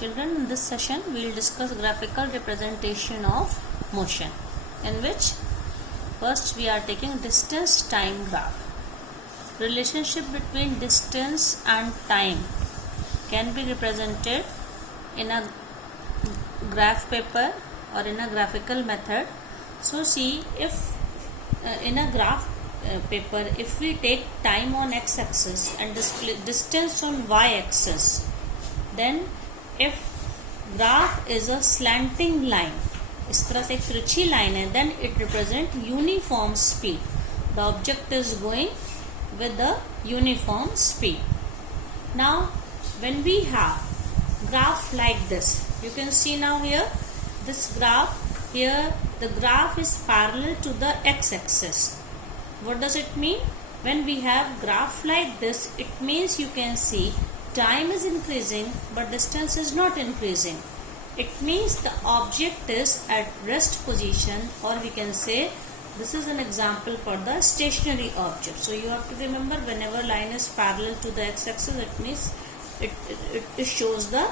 Children, in this session we will discuss graphical representation of motion, in which first we are taking distance time graph. Relationship between distance and time can be represented in a graph paper or in a graphical method. So see, if in a graph paper, if we take time on x-axis and distance on y-axis, then if graph is a slanting line, इस तरह से एक तिरछी line है, then it represent uniform speed. The object is going with the uniform speed. Now when we have graph like this, you can see now here this graph here, the graph is parallel to the x-axis. What does it mean? When we have graph like this, it means you can see time is increasing but distance is not increasing. It means the object is at rest position, or we can say this is an example for the stationary object. So you have to remember, whenever line is parallel to the x-axis, it means it shows the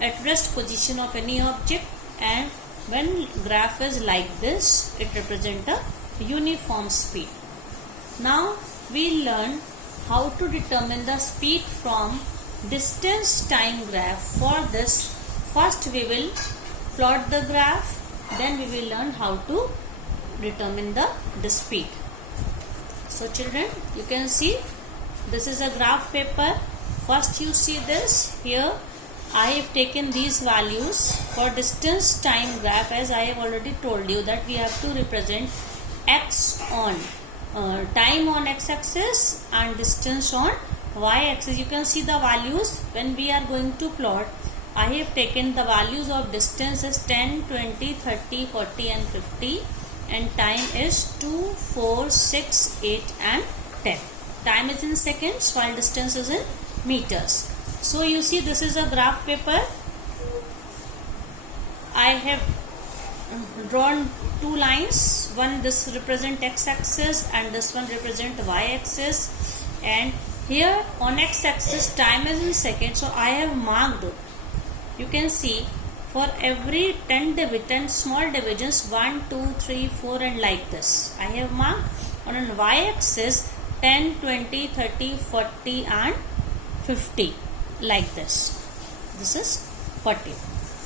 at rest position of any object, and when graph is like this, it represents a uniform speed. Now we learn how to determine the speed from distance time graph. For this, first we will plot the graph, then we will learn how to determine the speed. So children, you can see this is a graph paper. First you see this here, I have taken these values for distance time graph. As I have already told you that we have to represent x on time on x-axis and distance on y-axis. You can see the values when we are going to plot. I have taken the values of distance as 10, 20, 30, 40 and 50, and time is 2, 4, 6, 8 and 10. Time is in seconds while distance is in meters. So you see, this is a graph paper. I have drawn two lines. One, this represent x-axis and this one represent y-axis, and here on x-axis time is in seconds. So I have marked, you can see, for every 10 small divisions 1, 2, 3, 4 and like this. I have marked on an y-axis 10, 20, 30, 40 and 50 like this. This is 40.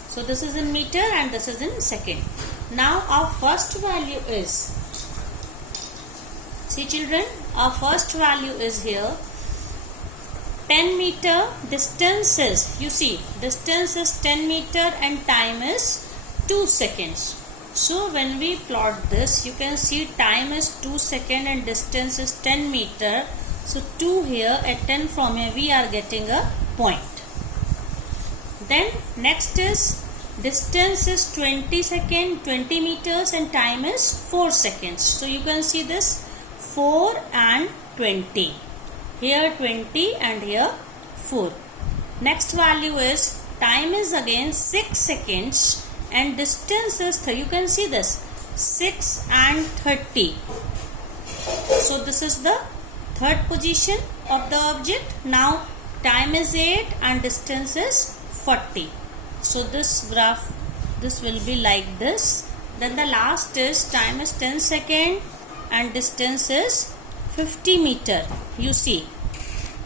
So this is in meter and this is in second. Now our first value is, see children, our first value is here 10 meter. Distance is, you see, distance is 10 meter and time is 2 seconds. So when we plot this, you can see time is 2 seconds and distance is 10 meter. So 2 here, at 10 from here we are getting a point. Then next is distance is 20 seconds, 20 meters and time is 4 seconds. So you can see this 4 and 20. Here 20 and here 4. Next value is time is again 6 seconds and distance is 3. You can see this 6 and 30. So this is the third position of the object. Now time is 8 and distance is 40. So this graph, this will be like this. Then the last is time is 10 seconds and distance is 50 meter. You see.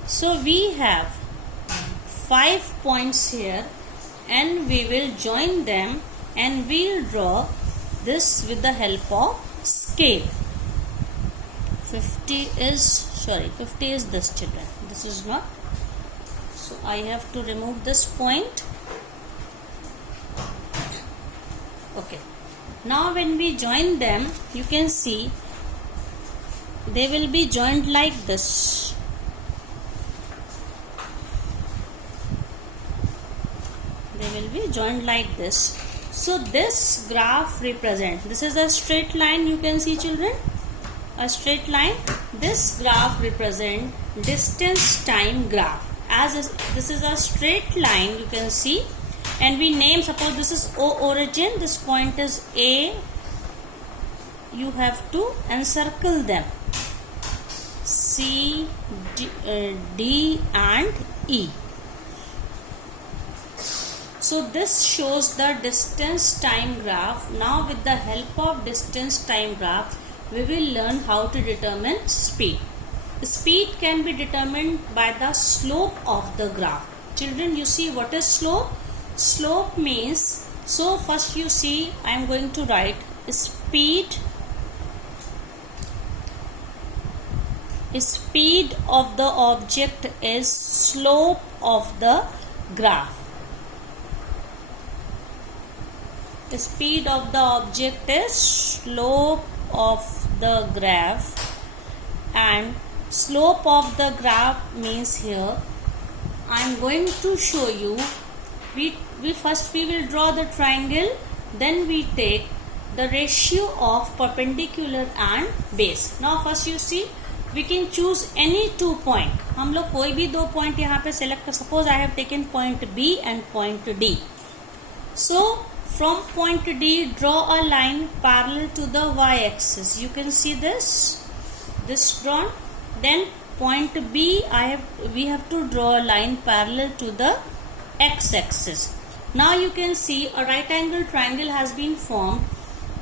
So we have 5 points here and we will join them and we will draw this with the help of scale. 50 is this, children. This is not. So I have to remove this point. Okay. Now when we join them, you can see they will be joined like this. They will be joined like this. So this graph represents, this is a straight line, you can see children, a straight line. This graph represents distance time graph. As this is a straight line, you can see, and we name, suppose this is O origin, this point is A, you have to encircle them, C, D and E. So this shows the distance time graph. Now with the help of distance time graph, we will learn how to determine speed. Speed can be determined by the slope of the graph. Children, you see what is slope? Slope means, so first you see I am going to write speed of the object is slope of the graph. The speed of the object is slope of the graph, and slope of the graph means here I am going to show you. We will draw the triangle, then we take the ratio of perpendicular and base. Now first you see we can choose any 2 point. हम लोग कोई भी 2 point यहाँ पे select कर. Suppose I have taken point B and point D. So from point D, draw a line parallel to the y-axis. You can see this drawn. Then point B, we have to draw a line parallel to the x-axis. Now you can see a right angle triangle has been formed.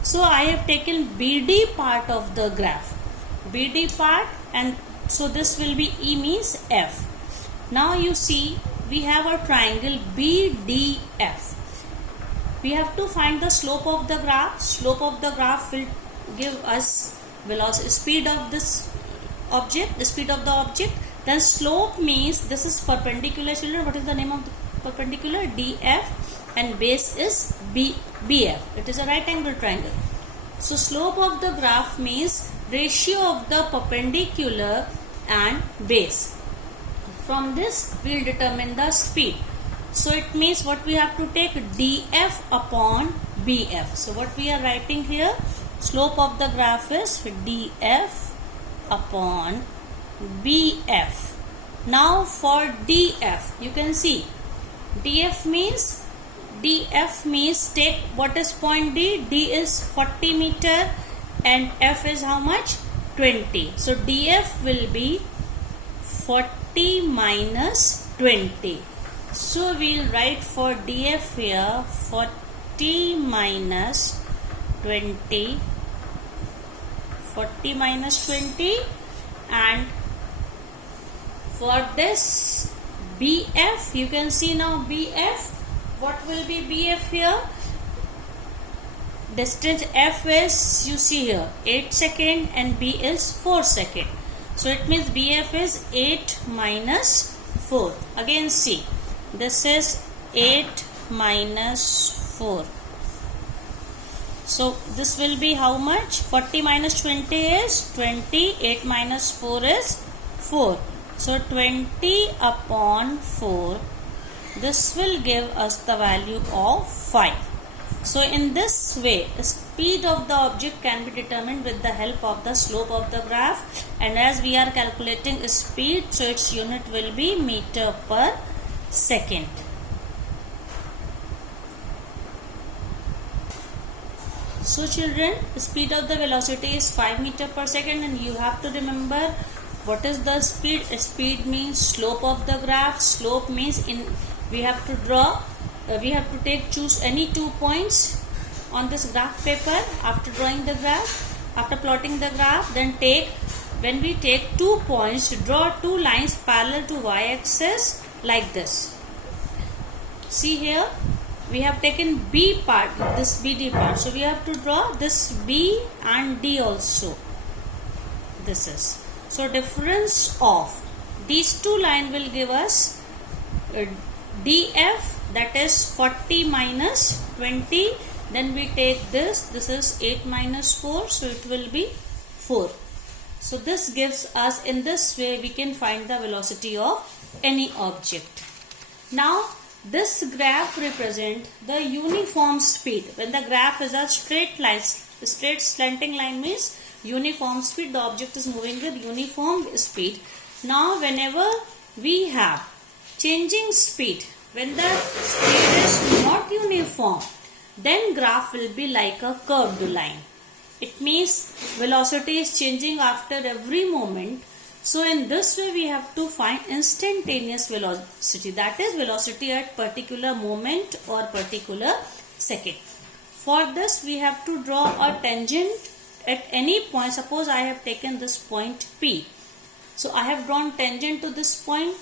So I have taken BD part of the graph. BD part, and so this will be E means F. Now you see we have a triangle BDF. We have to find the slope of the graph. Slope of the graph will give us velocity, speed of this object, the speed of the object. Then slope means this is perpendicular. Children, what is the name of the perpendicular? DF, and base is BF. It is a right angle triangle. So slope of the graph means ratio of the perpendicular and base. From this we will determine the speed. So it means what we have to take, DF upon BF. So what we are writing here, slope of the graph is DF upon BF. Now for DF, you can see DF means take what is point D. D is 40 meter and F is how much? 20. So DF will be 40 minus 20. So we will write for DF here 40 minus 20. 40 minus 20, and for this BF, you can see now BF. What will be BF here? Distance F is, you see here, 8 second and B is 4 second. So it means BF is 8 minus 4. Again see, this is 8 minus 4. So this will be how much? 40 minus 20 is 20. 8 minus 4 is 4. So 20 upon 4. This will give us the value of 5. So in this way, the speed of the object can be determined with the help of the slope of the graph. And as we are calculating speed, so its unit will be meter per second. So children, the speed of the velocity is 5 meter per second, and you have to remember what is the speed. Speed means slope of the graph. Slope means we have to choose any 2 points on this graph paper. After drawing the graph, after plotting the graph, then when we take 2 points, draw 2 lines parallel to y-axis like this. See here, we have taken B part, this BD part. So we have to draw this B and D also. This is. So difference of these 2 lines will give us DF, that is 40 minus 20. Then we take this is 8 minus 4, so it will be 4. So this gives us, in this way we can find the velocity of any object. Now this graph represents the uniform speed. When the graph is a straight line, straight slanting line means uniform speed. The object is moving with uniform speed. Now whenever we have changing speed, when the speed is not uniform, then graph will be like a curved line. It means velocity is changing after every moment. So in this way we have to find instantaneous velocity, that is velocity at particular moment or particular second. For this we have to draw a tangent at any point. Suppose I have taken this point P. So I have drawn tangent to this point.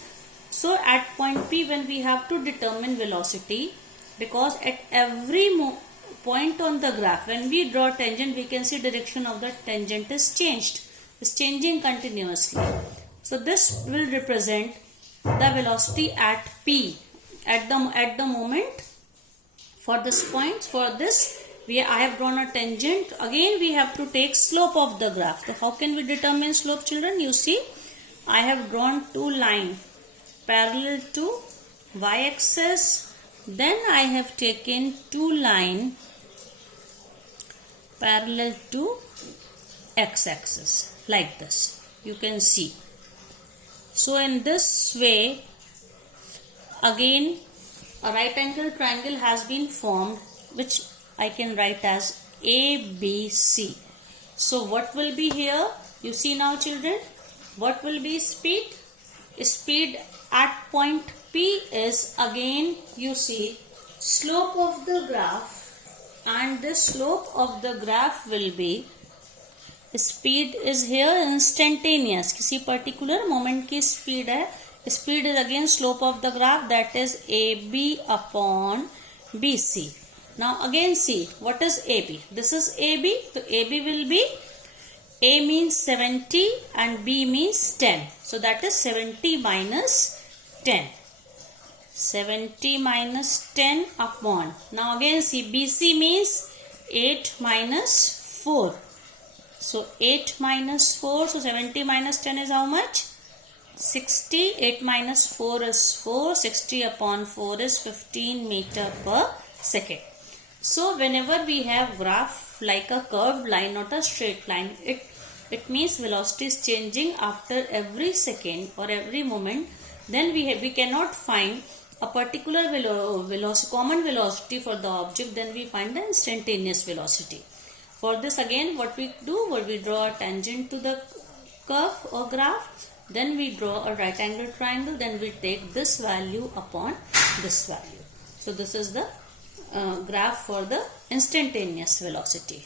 So at point P, when we have to determine velocity, because at every point on the graph, when we draw tangent, we can see direction of the tangent is changed. It's changing continuously. So this will represent the velocity at P at the moment. For this point, for this I have drawn a tangent. Again we have to take slope of the graph. So how can we determine slope, children? You see, I have drawn two lines parallel to y-axis. Then I have taken two lines parallel to x-axis, like this. You can see. So in this way, again a right angle triangle has been formed, which I can write as ABC. So what will be here? You see now, children, what will be speed? Speed at point P is, again you see, slope of the graph, and this slope of the graph will be, speed is here instantaneous, किसी particular moment की speed है. Speed is again slope of the graph, that is AB upon BC. Now again see, what is AB? This is AB. So AB will be, A means 70 and B means 10. So that is 70 minus 10. 70 minus 10 upon. Now again see, BC means 8 minus 4. So 8 minus 4. So 70 minus 10 is how much? 60. 8 minus 4 is 4. 60 upon 4 is 15 meter per second. So whenever we have graph like a curved line, not a straight line, it means velocity is changing after every second or every moment. Then we cannot find a particular common velocity for the object. Then we find the instantaneous velocity. For this, again what we do, we draw a tangent to the curve or graph. Then we draw a right angle triangle. Then we take this value upon this value. So this is the graph for the instantaneous velocity.